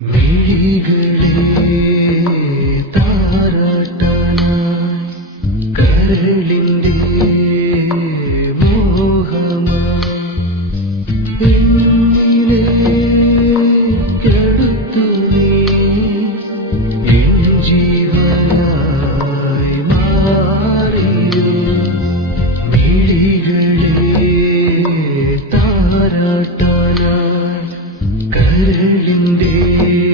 மெய்களே ellerimde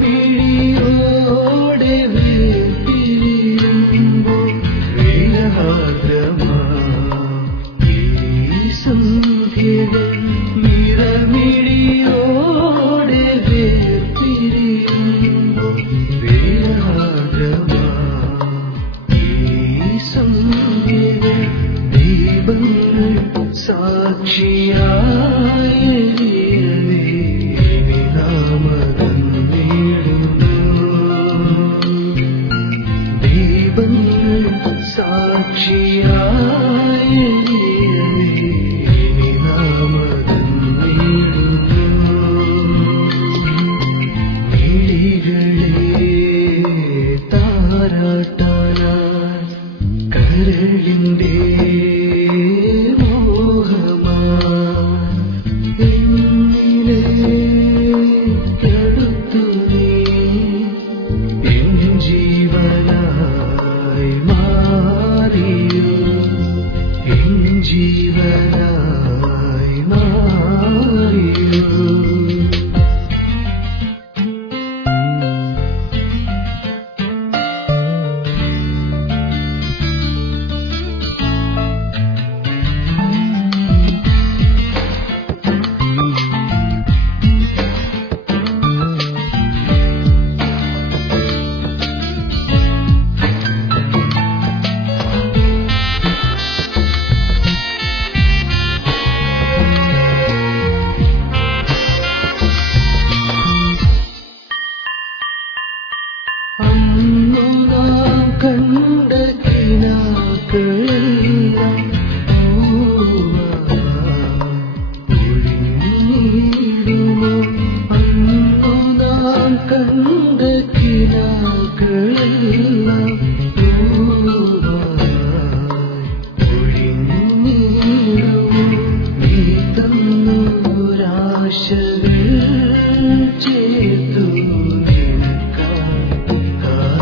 വിളിയോടെ പിരിയുമ്പോൾ സന്ധ്യയുടെ നിറമിഴിയോടെ പിരിയുമ്പോൾ സന്ധ്യയുടെ ദീപങ്ങൾ സാക്ഷിയ. she കണ്ണുടക്കിനാ കഴിയ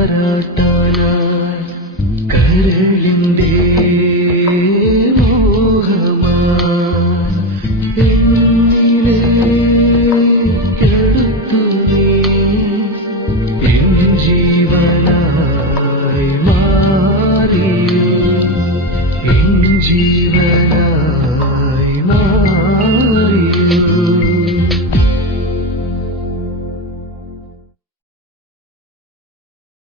താരാട്ടാനായി കരളിന്റെ